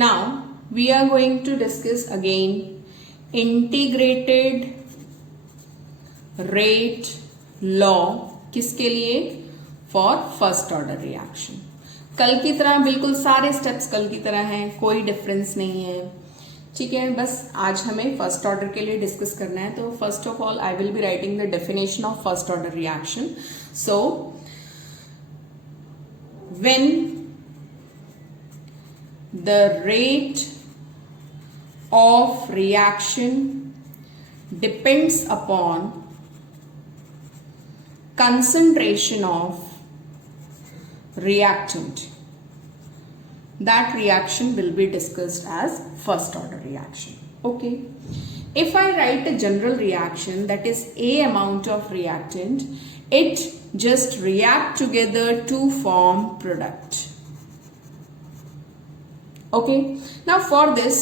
Now we are going to discuss again integrated rate law. किसके लिए? For first order reaction. कल की तरह बिल्कुल सारे स्टेप्स कल की तरह हैं, कोई डिफरेंस नहीं है. ठीक है, बस आज हमें फर्स्ट ऑर्डर के लिए डिस्कस करना है. तो first of all I will be writing the definition of first order reaction. So when the rate of reaction depends upon concentration of reactant, that reaction will be discussed as first order reaction. Okay, if I write a general reaction, that is a amount of reactant, it just react together to form product. Okay, now for this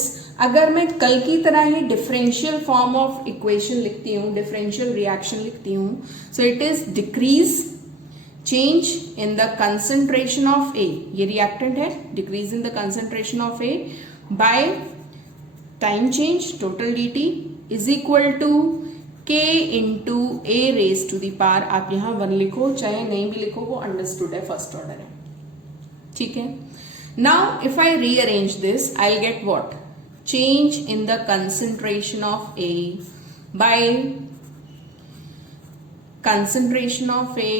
अगर मैं कल की तरह ही differential form of equation लिखती हूं, differential reaction लिखती हूं, so it is decrease change in the concentration of A, ये रिएक्टेंट है, decrease in the concentration of A by time change total dt is equal to k into A raise to the power. आप यहां 1 लिखो, चाहे नहीं भी लिखो, वो अंडरस्टूड है, फर्स्ट ऑर्डर है. ठीक है. Now if I rearrange this, I'll get what? Change in the concentration of A by concentration of A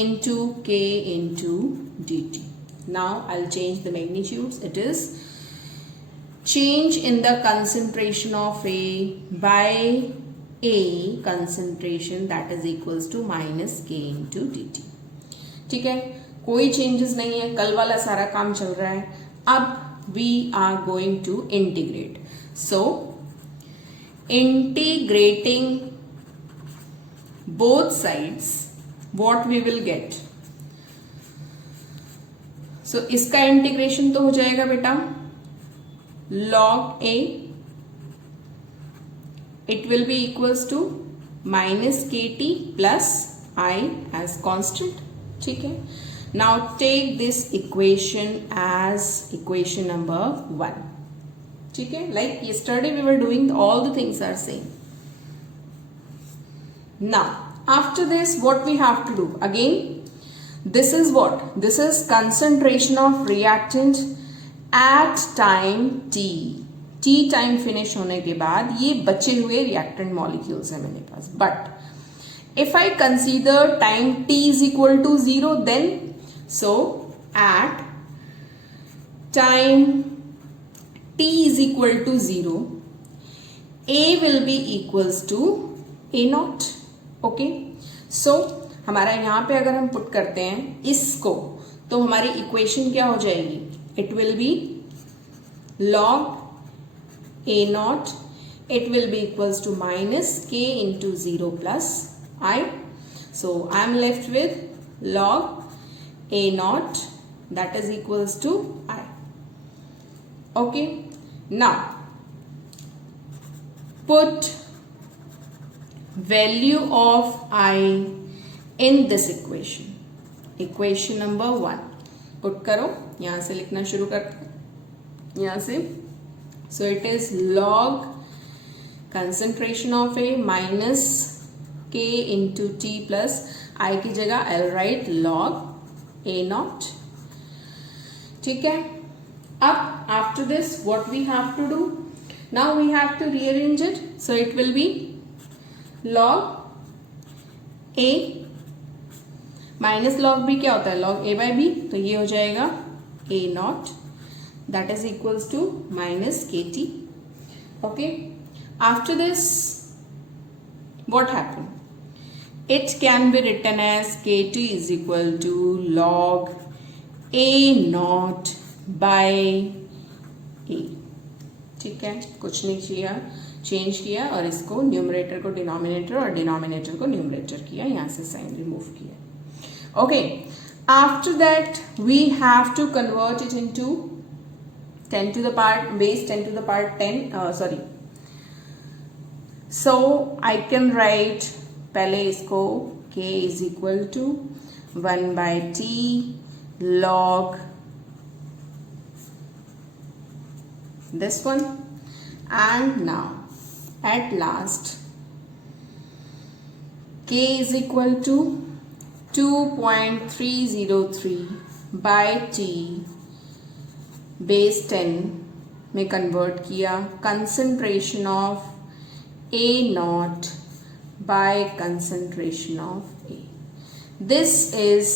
into K into dt. Now I'll change the magnitudes. It is change in the concentration of A by A concentration, that is equals to minus K into dt. ठीक है, कोई changes नहीं है, कल वाला सारा काम चल रहा है. अब we are going to integrate. So integrating both sides, what we will get. So इसका इंटीग्रेशन तो हो जाएगा बेटा log a, it will be equals to minus kt plus i as constant. ठीक है. Now take this equation as equation number 1. ठीक है, like yesterday we were doing, all the things are same. Now after this what we have to do again, this is what? This is concentration of reactant at time t. t time finish होने के बाद ये बचे हुए reactant molecules है मेरे पास. But if I consider time t is equal to 0, then so at time t is equal to 0, A will be equals to A naught. Okay, so हमारा यहाँ पे अगर हम पुट करते हैं इसको, तो हमारी इक्वेशन क्या हो जाएगी? It will B log A naught, it will be equals to minus K into 0 plus I. So I am left with log A naught, that is equals to I. Okay, now put value of I in this equation, equation number 1. put करो, यहां से लिखना शुरू करते हैं, यहां से. so it is log concentration of A minus K into T plus I की जगह I'll write log A naught. ठीक है. अब after this what we have to do? Now we have to rearrange it. So it will be log A minus log B क्या होता है? log A by B. तो ये हो जाएगा A naught, that is equals to minus KT. Okay. After this what happened? It can be written as Kt is equal to log A naught by A. ठीक है, कुछ नहीं किया, change किया और इसको न्यूमरेटर को डिनोमिनेटर और डिनोमिनेटर को न्यूमरेटर किया, यहाँ से साइन रिमूव किया. Okay, after that we have to convert it into 10 to the power base 10 to the power 10 sorry. So I can write पहले इसको k is equal to 1 by t log this one, and now at last K is equal to 2.303 by T base 10 में convert किया concentration of A not by concentration of A. This is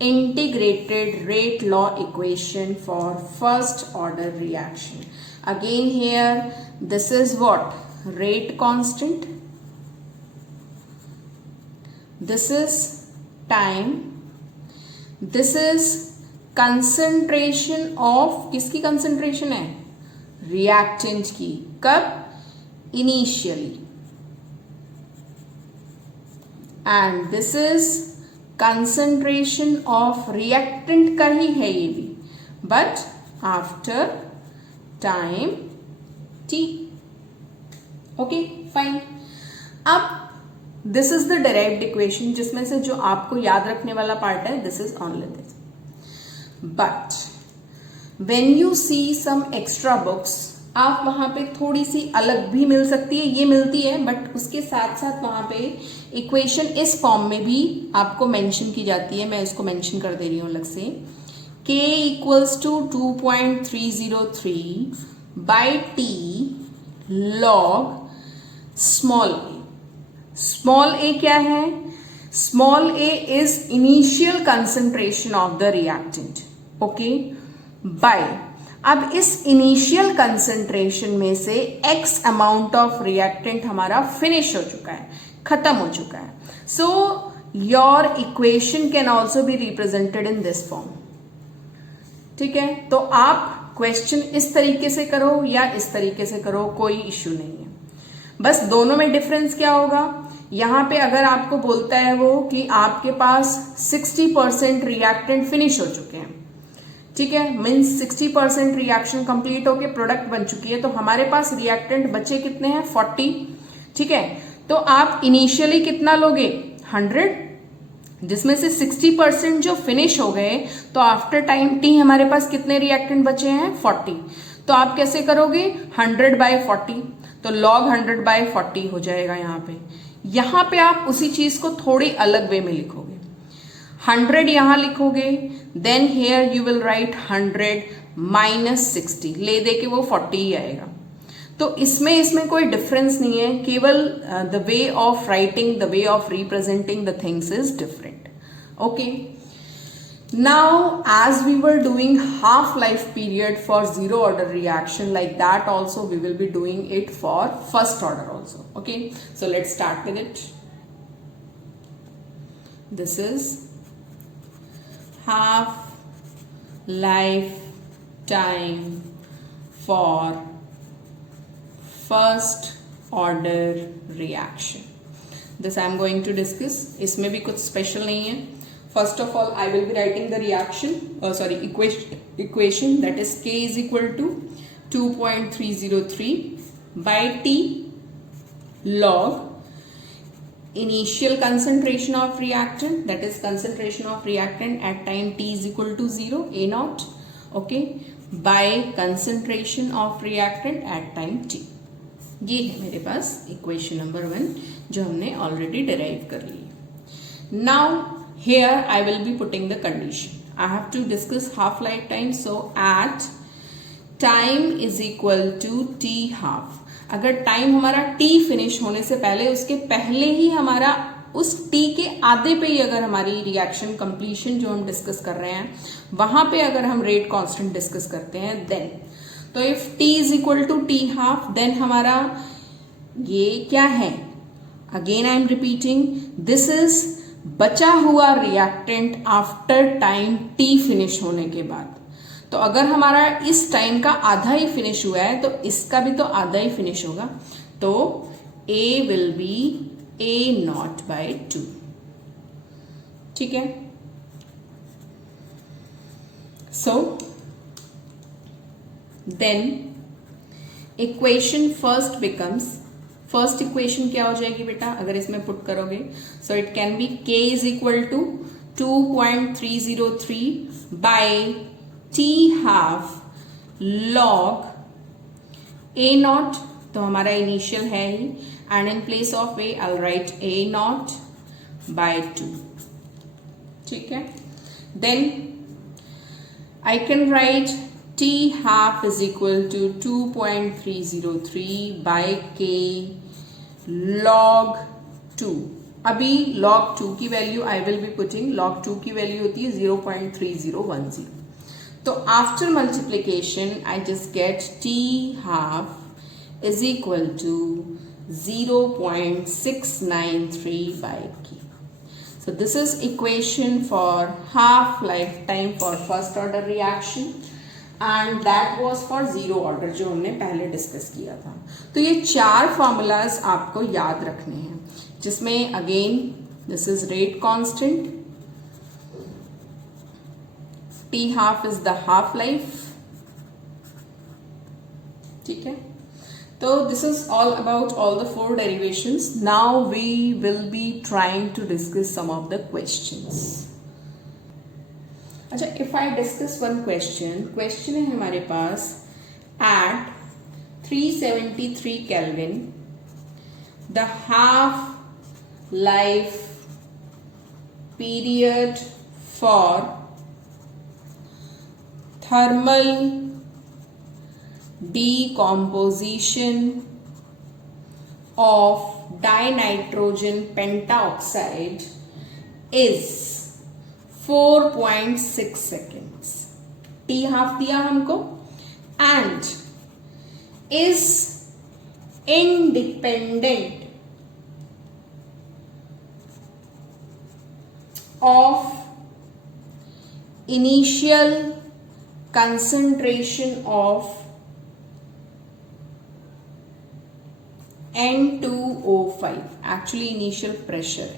integrated rate law equation for first order reaction. Again here this is what? Rate constant. This is time. This is concentration of, किसकी concentration है? Reactant की. कब? Initially. And this is concentration of reactant का ही है ये भी, but after time t. Okay, fine. अब this is the derived equation, जिसमें से जो आपको याद रखने वाला पार्ट है, this is only this. But when you see some extra books, आप वहां पे थोड़ी सी अलग भी मिल सकती है, ये मिलती है, बट उसके साथ साथ वहां पे इक्वेशन इस फॉर्म में भी आपको मेंशन की जाती है. मैं इसको मेंशन कर दे रही हूं अलग से. K equals to 2.303 by T log small A. Small A क्या है? Small A is initial concentration of the reactant. Okay, by अब इस इनिशियल कंसंट्रेशन में से x अमाउंट ऑफ रिएक्टेंट हमारा फिनिश हो चुका है, खत्म हो चुका है. So your equation can also be represented in this form. ठीक है, तो आप क्वेश्चन इस तरीके से करो या इस तरीके से करो, कोई इश्यू नहीं है. बस दोनों में डिफरेंस क्या होगा? यहां पे अगर आपको बोलता है वो कि आपके पास 60% रिएक्टेंट फिनिश हो चुके हैं, ठीक है, मीन्स 60% रिएक्शन कंप्लीट होके प्रोडक्ट बन चुकी है, तो हमारे पास रिएक्टेंट बचे कितने हैं? 40. ठीक है, तो आप इनिशियली कितना लोगे? 100, जिसमें से 60% जो फिनिश हो गए, तो आफ्टर टाइम टी हमारे पास कितने रिएक्टेंट बचे हैं? 40. तो आप कैसे करोगे? 100/40, तो log 100/40 हो जाएगा. यहां पे आप उसी चीज को थोड़ी अलग वे में लिखोगे. 100 यहां लिखोगे, then here you will write 100 minus 60, ले दे के वो 40 ही आएगा. तो इसमें कोई डिफरेंस नहीं है, केवल the way of writing, the way of representing the things is different. Okay, now as we were doing half life period for zero order reaction, like that also we will be doing it for first order also. Okay, so let's start with it. This is half life time for first order reaction. This I am going to discuss. इसमें भी कुछ special नहीं है. First of all, I will be writing the equation that is K is equal to 2.303 by T log initial concentration of reactant, that is concentration of reactant at time T is equal to 0, A naught, okay, by concentration of reactant at time T. ये है मेरे पास equation number 1 जो हमने already derive कर ली. Now here I will be putting the condition. I have to discuss half life time. So at time is equal to T half. अगर time हमारा T finish होने से पहले, उसके पहले ही हमारा उस T के आधे पे ही अगर हमारी रिएक्शन कंप्लीशन जो हम डिस्कस कर रहे हैं वहां पे अगर हम रेट कांस्टेंट डिस्कस करते हैं, देन तो if T is equal to T half, then हमारा ये क्या है? Again I am repeating, this is बचा हुआ reactant after time T finish होने के बाद. तो अगर हमारा इस टाइम का आधा ही फिनिश हुआ है तो इसका भी तो आधा ही फिनिश होगा. तो A will be A not by 2. ठीक है, so then equation first becomes, first equation क्या हो जाएगी बेटा अगर इसमें पुट करोगे? So it can be K is equal to 2.303 by T half log A not तो हमारा इनिशियल है ही, and in place of A I write A not by 2. ठीक है, then I can write t half is equal to 2.303 by k log 2. अभी log 2 की value I will be putting, log 2 की value होती है 0.3010. तो after multiplication I just get t half is equal to 0.693 by k. So this is equation for half lifetime for first order reaction and that was for zero order जो हमने पहले discuss किया था. तो ये 4 फॉर्मूलाज आपको याद रखने हैं, जिसमें again this is rate constant, t half is the half life. ठीक है, तो this is all about all the 4 derivations. Now we will be trying to discuss some of the questions. अच्छा, if I discuss one question है हमारे पास at 373 Kelvin the half life period for thermal decomposition of dinitrogen pentaoxide is 4.6 seconds. T half दिया हमको and is independent of initial concentration of N2O5. Actually initial pressure.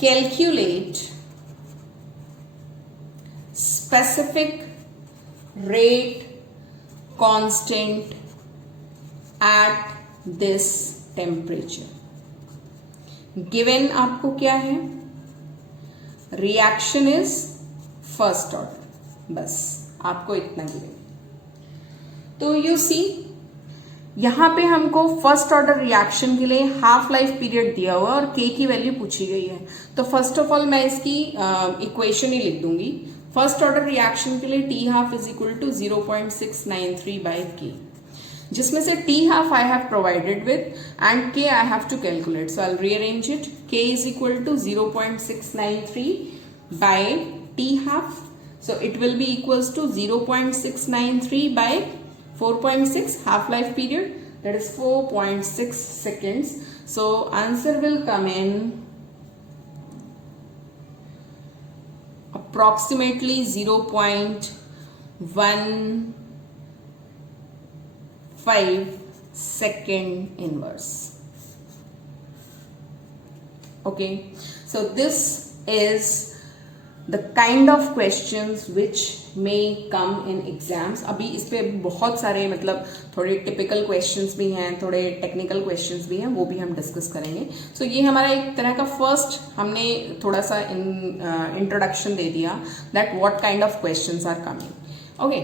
Calculate specific rate constant at this temperature. Given आपको क्या है, reaction is first order, बस आपको इतना given. तो you see यहाँ पे हमको फर्स्ट ऑर्डर रिएक्शन के लिए हाफ लाइफ पीरियड दिया हुआ और के की वैल्यू पूछी गई है. तो फर्स्ट ऑफ ऑल मैं इसकी इक्वेशन ही लिख दूंगी. फर्स्ट ऑर्डर रिएक्शन के लिए T half is equal to 0.693 by K, जिसमें से T half I have provided with and K I have to calculate. So I will rearrange it. K is equal to 0.693 by T half. So it will be equals to 0.693 by 4.6 half life period, that is 4.6 seconds. So answer will come in approximately 0.15 second inverse. Okay, so this is the kind of questions which may come in exams. अभी इस पे बहुत सारे मतलब थोड़े typical questions भी हैं, थोड़े टेक्निकल क्वेश्चंस भी हैं, वो भी हम डिस्कस करेंगे. सो ये हमारा एक तरह का फर्स्ट हमने थोड़ा सा इंट्रोडक्शन दे दिया that what kind of questions are coming. Okay,